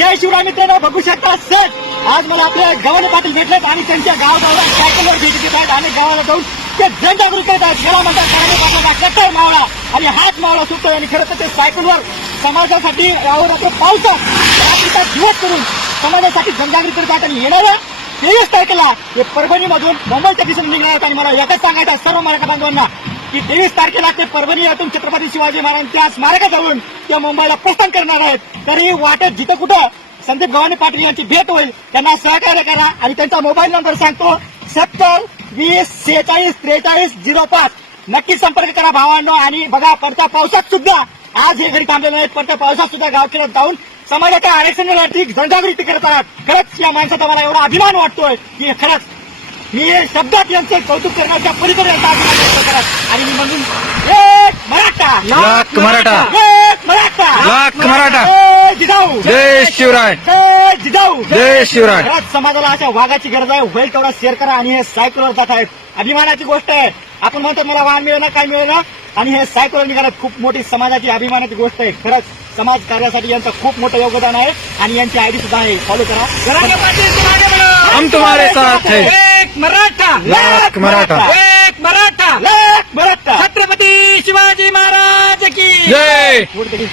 जय शिवराय मित्रांनो, बघू शकता सर आज मला आपले गव्हाणे पाटील भेटलेत आणि त्यांच्या गावाला सायकलवर भेटी देत आहेत आणि गावाला जाऊन ते जनजागृती करत आहेत. याला म्हणतात गव्हाणे पाटलाचा कट्टर मावळा आणि हाच मावळा सुटतोय आणि खरं तर ते सायकलवर समाजासाठी रात्र पावसात रात्रीचा दिवस करून समाजासाठी जनजागृती करत आहेत. आणि येणाऱ्या 23 तारखेला ते परभणीमधून मुंबईच्या दिशेने निघणार आहेत. आणि मला एकच सांगायचं आहे सर्व मराठा बांधवांना की 23 तारखेला ते परभणी यातून छत्रपती शिवाजी महाराजांच्या स्मारकाजवळून ते मुंबईला प्रस्थान करणार आहेत. तरी वाटेत जिथं कुठं संदीप गव्हाणे पाटील यांची भेट होईल त्यांना सहकार्य करा. आणि त्यांचा मोबाईल नंबर सांगतो 70 20 46 43 05. नक्की संपर्क करा भावांनो. आणि बघा पडत्या पावसात सुद्धा आज हे घरी थांबलेले आहेत. पडत्या पावसात सुद्धा गावखेड्यात जाऊन समाजाच्या आरक्षणावरती जनजागृती करत आहात. खरंच या माणसाचा मला एवढा अभिमान वाटतोय की खरंच मी शब्दात यांचं कौतुक करण्याच्या पलीकडे यांचा अभिमान व्यक्त करत. आणि मी म्हणून एक मराठा लाख मराठा एक मराठा लाख मराठा जय जिजाऊ जय शिवराय जय जिजाऊ जय शिवराय. खरंच समाजाला अशा वाघाची गरज आहे. होईल तेवढा शेअर करा. आणि हे सायकलवर जात आहेत अभिमानाची गोष्ट आहे. आपण म्हणतो मला वाहन मिळेना काय मिळेना आणि हे सायकलवर निघाल्यात खूप मोठी समाजाची अभिमानाची गोष्ट आहे. खरंच समाज कार्यासाठी यांचं खूप मोठं योगदान आहे. आणि यांची आयडी सुद्धा आहे फॉलो करा. हम तुम्हारे साथ हैं. एक मराठा लाख मराठा एक मराठा लाख मराठा छत्रपती शिवाजी महाराज की जय. पुढे